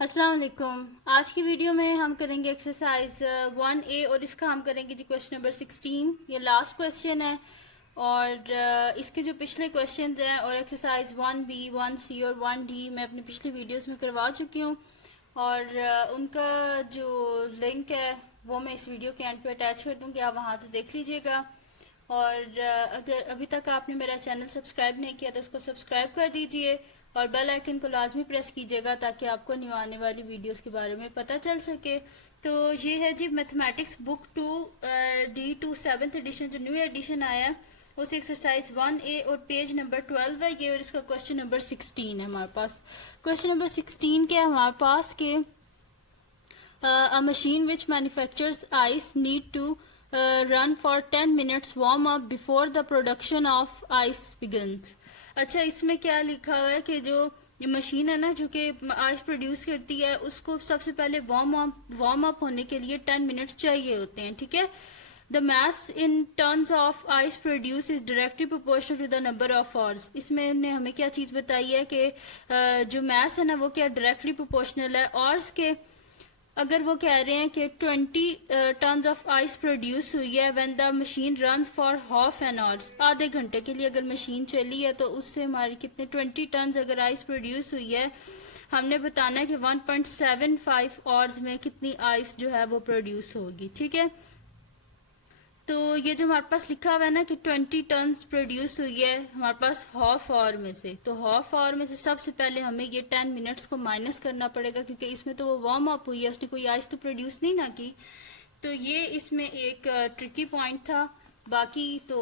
अस्सलाम वालेकुम। आज की वीडियो में हम करेंगे एक्सरसाइज 1A और इसका हम करेंगे जी क्वेश्चन नंबर 16। ये लास्ट क्वेश्चन है और इसके जो पिछले क्वेश्चन हैं और एक्सरसाइज 1B 1C और 1D मैं अपनी पिछली वीडियोस में करवा चुकी हूँ और उनका जो लिंक है वो मैं इस वीडियो के एंड पे अटैच कर दूँगी, आप वहाँ से देख लीजिएगा। और अगर अभी तक आपने मेरा चैनल सब्सक्राइब नहीं किया तो उसको सब्सक्राइब कर दीजिए और बेल आइकन को लाजमी प्रेस कीजिएगा ताकि आपको न्यू आने वाली वीडियोस के बारे में पता चल सके। तो ये है जी mathematics book 2 D2 7th edition, जो न्यू एडिशन आया है उस एक्सरसाइज 1A और पेज नंबर 12 है ये, और इसका क्वेश्चन नंबर 16 है हमारे पास। क्वेश्चन नंबर 16 क्या है हमारे पास के a machine which manufactures ice need to run for 10 minutes warm up before the production of ice begins। अच्छा, इसमें क्या लिखा हुआ है कि जो मशीन है ना जो कि आइस प्रोड्यूस करती है उसको सबसे पहले वार्म अप होने के लिए 10 मिनट्स चाहिए होते हैं, ठीक है। The mass in tons of ice produced is directly proportional to the number of hours। इसमें ने हमें क्या चीज बताई है कि जो mass है ना वो क्या डायरेक्टली प्रोपोर्शनल है hours के। अगर वो कह रहे हैं कि 20 टन्स ऑफ आइस प्रोड्यूस हुई है when the machine runs for half an hours, आधे घंटे के लिए अगर मशीन चली है तो उससे हमारी कितने 20 टन्स अगर आइस प्रोड्यूस हुई है, हमने बताना है कि 1.75 आवर्स में कितनी आइस जो है वो प्रोड्यूस होगी, ठीक है। तो ये जो हमारे पास लिखा हुआ है ना कि 20 टन्स प्रोड्यूस हुई है हमारे पास हाफ आवर में से, तो हाफ आवर में से सबसे पहले हमें ये 10 मिनट्स को माइनस करना पड़ेगा क्योंकि इसमें तो वो वार्म अप हुई है, उसने कोई आइस तो प्रोड्यूस नहीं ना की। तो ये इसमें एक ट्रिकी पॉइंट था, बाकी तो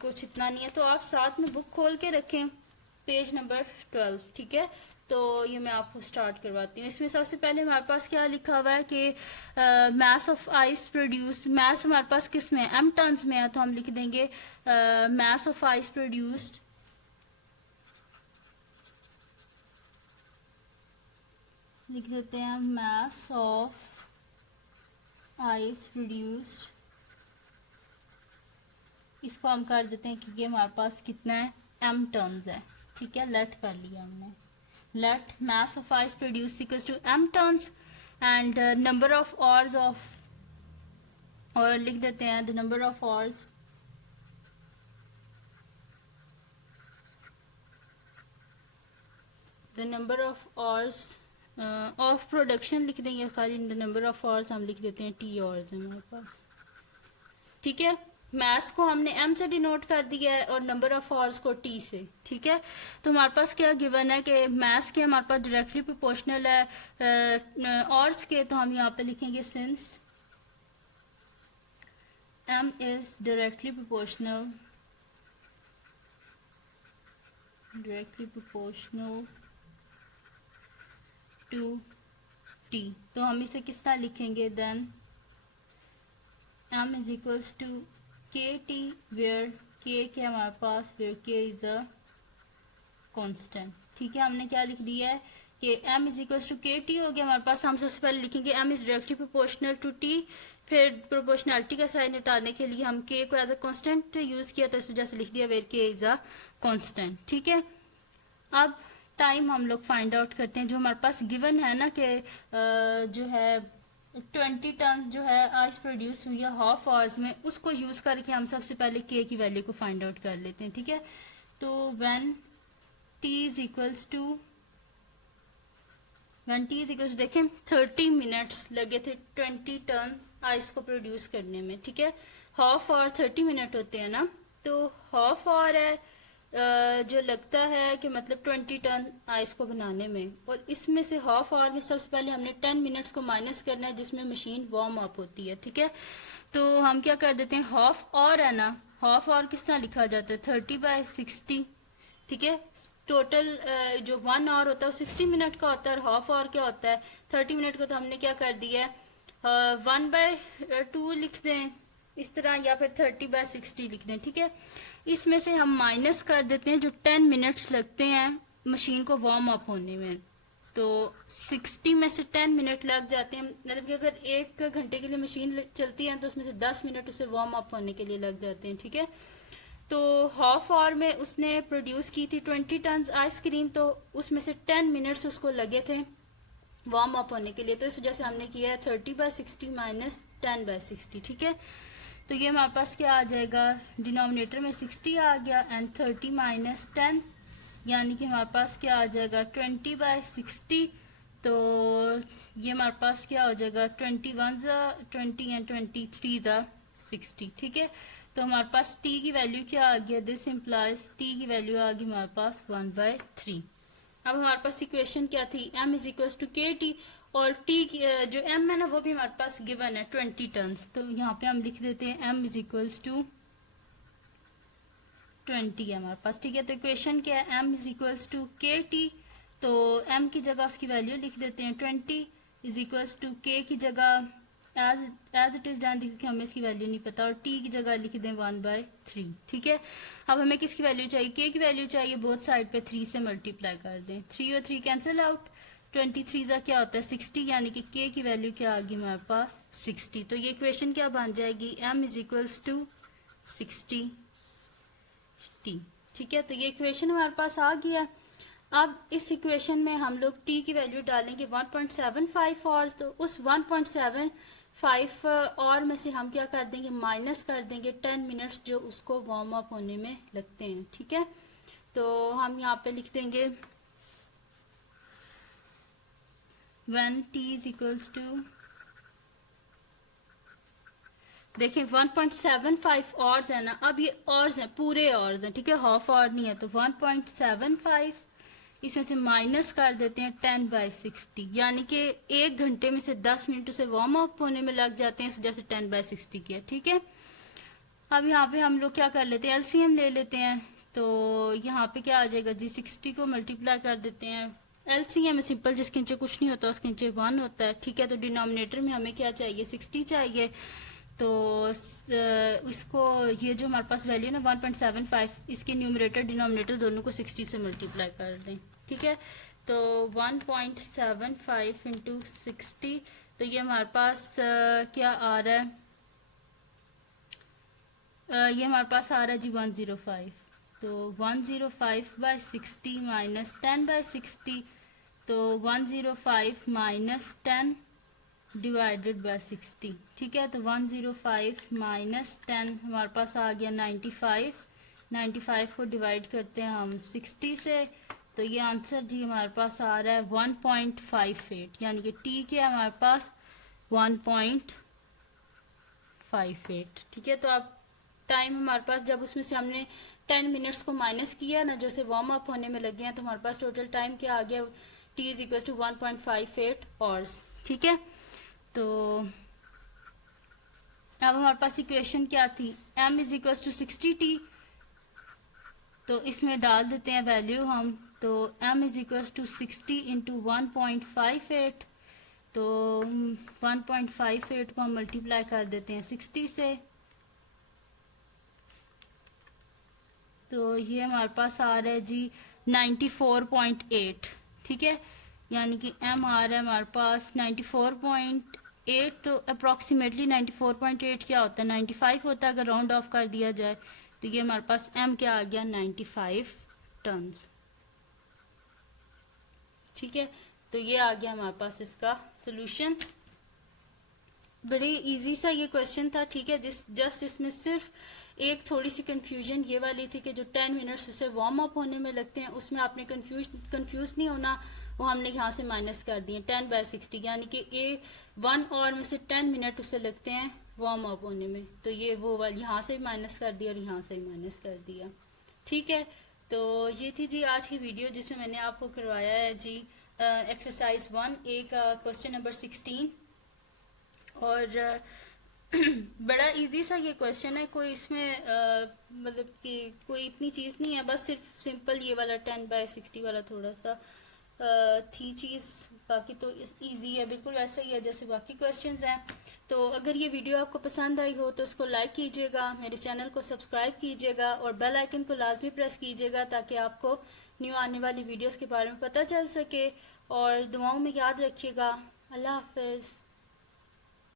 कुछ इतना नहीं है। तो आप साथ में बुक खोल के रखें पेज नंबर 12, ठीक है। तो ये मैं आपको स्टार्ट करवाती हूँ। इसमें सबसे पहले हमारे पास क्या लिखा हुआ है कि mass of ice produce, mass हमारे पास किस में है, एम टन्स में है, तो हम लिख देंगे मैस ऑफ आइस प्रोड्यूस्ड लिख देते हैं मैस ऑफ आइस प्रोड्यूस्ड। इसको हम कर देते हैं कि ये हमारे पास कितना है, एम टन्स है, ठीक है। लेट कर लिया हमने, let mass of ice produced equals to m tons and number of hours of, और लिख देते हैं the number of hours of production लिख देंगे खाली, the number of hours हम लिख देते हैं t hours है हमारे पास, ठीक है। मैस को हमने m से डिनोट कर दिया है और नंबर ऑफ आवर्स को t से, ठीक है। तो हमारे पास क्या गिवन है कि मैस के हमारे पास डायरेक्टली प्रोपोर्शनल है आवर्स के, तो हम यहाँ पे लिखेंगे since m is directly proportional to t, तो हम इसे किस तरह लिखेंगे, then m is equals to kt where k के हमारे पास where k is a constant, ठीक है। हमने क्या लिख दिया है कि m is equals to kt हो गया हमारे पास। हम सबसे पहले लिखेंगे m is directly proportional to t, फिर प्रोपोर्शनलिटी का साइन हटाने के लिए हम k को एज अ कांस्टेंट यूज किया तो इस वजह से लिख दिया where k is a constant, ठीक है। अब टाइम हम लोग फाइंड आउट करते हैं। जो हमारे पास गिवन है ना कि जो है 20 टन जो है आइस प्रोड्यूस हुई है हाफ आवर्स में, उसको यूज करके हम सबसे पहले के की वैल्यू को फाइंड आउट कर लेते हैं, ठीक है। तो when t is equals to देखें 30 मिनट्स लगे थे 20 टन आइस को प्रोड्यूस करने में, ठीक है। हाफ आवर 30 मिनट होते हैं ना, तो हाफ आवर है जो लगता है कि मतलब 20 टन आइस को बनाने में, और इसमें से हाफ आवर में सबसे पहले हमने 10 मिनट्स को माइनस करना है जिसमें मशीन वार्म अप होती है, ठीक है। तो हम क्या कर देते हैं, हाफ आवर है ना, हाफ आवर किस तरह लिखा जाता है 30/60, ठीक है। टोटल जो 1 आवर होता है वो 60 मिनट का होता है और हाफ आवर क्या होता है 30 मिनट को, तो हमने क्या कर दिया है 1/2 लिख दें इस तरह, या फिर 30/60 लिख दें, ठीक है। इसमें से हम माइनस कर देते हैं जो 10 मिनट्स लगते हैं मशीन को वार्म अप होने में, तो 60 में से 10 मिनट लग जाते हैं, मतलब कि अगर 1 घंटे के लिए मशीन चलती है तो उसमें से 10 मिनट उसे वार्म अप होने के लिए लग जाते हैं, ठीक है। तो हाफ आवर में उसने प्रोड्यूस की थी 20 टन आइसक्रीम, तो उसमें से 10 मिनट्स उसको लगे थे वार्म अप होने के लिए। तो इस वजह से हमने किया है 30/60 माइनस 10/60, ठीक है। तो ये हमारे पास क्या आ जाएगा, डिनोमिनेटर में 60 आ गया एंड 30 माइनस 10, यानी कि हमारे पास क्या आ जाएगा 20/60। तो ये हमारे पास क्या हो जाएगा 21 20 एंड 23 60, ठीक है। तो हमारे पास t की वैल्यू क्या आ गया, दिस इम्प्लाइज t की वैल्यू आ गई हमारे पास 1/3। अब हमारे पास इक्वेशन क्या थी, m इज इक्वल टू के टी, और t जो m है ना वो भी हमारे पास गिवन है 20 टन्स। तो यहाँ पे हम लिख देते हैं m इज इक्वल्स टू 20 है हमारे पास, ठीक है। तो इक्वेशन क्या है, m इज इक्वल्स टू के टी, तो m की जगह उसकी वैल्यू लिख देते हैं 20 इज इक्वल्स टू k की जगह एज इट इज जान दी क्योंकि हमें इसकी वैल्यू नहीं पता, और t की जगह लिख दें 1/3, ठीक है। अब हमें किसकी वैल्यू चाहिए, k की वैल्यू चाहिए, बोथ साइड पे 3 से मल्टीप्लाई कर दें, 3 और 3 कैंसिल आउट, 23 का क्या होता है 60, यानी कि k की वैल्यू क्या आ गई हमारे पास 60। तो ये इक्वेशन क्या बन जाएगी, m is equals to 60 t, ठीक है। तो ये इक्वेशन हमारे पास आ गया। अब इस इक्वेशन में हम लोग t की वैल्यू डालेंगे 1.75 और, तो उस 1.75 और में से हम क्या कर देंगे, माइनस कर देंगे 10 मिनट्स जो उसको वार्म अप होने में लगते हैं, ठीक है। तो हम यहाँ पे लिख देंगे when t is equals to, देखिए 1.75 ऑर्स है ना, अब ये ऑर्स हैं, पूरे ऑर्स हैं, ठीक है, हाफ ऑर नहीं है। तो 1.75 इसमें से माइनस कर देते हैं 10/60, यानी कि 1 घंटे में से 10 मिनट उसे वार्म अप होने में लग जाते हैं, जैसे 10/60 किया, ठीक है। अब यहाँ पे हम लोग क्या कर लेते हैं, एलसीएम ले लेते हैं। तो यहाँ पे क्या आ जाएगा जी, 60 को मल्टीप्लाई कर देते हैं, एलसीएम में सिंपल जिसके नीचे कुछ नहीं होता उसके नीचे 1 होता है, ठीक है। तो डिनोमिनेटर में हमें क्या चाहिए 60 चाहिए, तो इसको ये जो हमारे पास वैल्यू ना 1.75, इसके न्यूमरेटर डिनोमिनेटर दोनों को 60 से मल्टीप्लाई कर दें, ठीक है। तो 1.75 इंटू 60, तो ये हमारे पास क्या आ रहा है, ये हमारे पास आ रहा है जी 105। तो 105/60 माइनस 10/60, तो 105 माइनस 10 डिवाइडेड बाय 60, ठीक है। तो 105 माइनस 10 हमारे पास आ गया 95, 95 को डिवाइड करते हैं हम 60 से, तो ये आंसर जी हमारे पास आ रहा है 1.58, यानी कि टी के हमारे पास 1.58, ठीक है। तो अब टाइम हमारे पास जब उसमें से हमने 10 मिनट्स को माइनस किया ना, जो से वार्म अप होने में लगे हैं, तो हमारे पास टोटल टाइम क्या आ गया, T is equal to 1.58 hours, ठीक है। तो अब हमारे पास इक्वेशन क्या थी, m is equal to 60t, तो इसमें डाल देते हैं वैल्यू हम, तो m is equal to 60 into 1.58, तो 1.58 को हम मल्टीप्लाई कर देते हैं 60 से, तो ये हमारे पास आ रहा है जी 94.8, ठीक है। यानी कि m आ रहा है हमारे पास 94.8, तो अप्रॉक्सीमेटली 94.8 क्या होता है 95 होता है अगर राउंड ऑफ कर दिया जाए, तो ये हमारे पास m क्या आ गया 95 टन्स, ठीक है। तो ये आ गया हमारे पास इसका सोल्यूशन। बड़ी इजी सा ये क्वेश्चन था, ठीक है। जस्ट इसमें सिर्फ एक थोड़ी सी कंफ्यूजन ये वाली थी कि जो 10 मिनट्स उसे वार्म अप होने में लगते हैं, उसमें आपने कंफ्यूज नहीं होना, वो हमने यहाँ से माइनस कर दिए 10/60, यानी कि 1 आवर में से 10 मिनट उसे लगते हैं वार्म अप होने में, तो ये वो वाली यहाँ से माइनस कर दिया और यहाँ से माइनस कर दिया, ठीक है। तो ये थी जी आज की वीडियो जिसमें मैंने आपको करवाया है जी एक्सरसाइज 1A का क्वेश्चन नंबर 16, और बड़ा इजी सा ये क्वेश्चन है, कोई इसमें मतलब कि कोई इतनी चीज़ नहीं है, बस सिर्फ सिंपल ये वाला 10/60 वाला थोड़ा सा थी चीज़, बाकी तो इजी है, बिल्कुल वैसा ही है जैसे बाकी क्वेश्चंस हैं। तो अगर ये वीडियो आपको पसंद आई हो तो उसको लाइक कीजिएगा, मेरे चैनल को सब्सक्राइब कीजिएगा और बेल आइकन को लाजमी प्रेस कीजिएगा ताकि आपको न्यू आने वाली वीडियोस के बारे में पता चल सके, और दुआओं में याद रखिएगा। अल्लाह हाफिज़।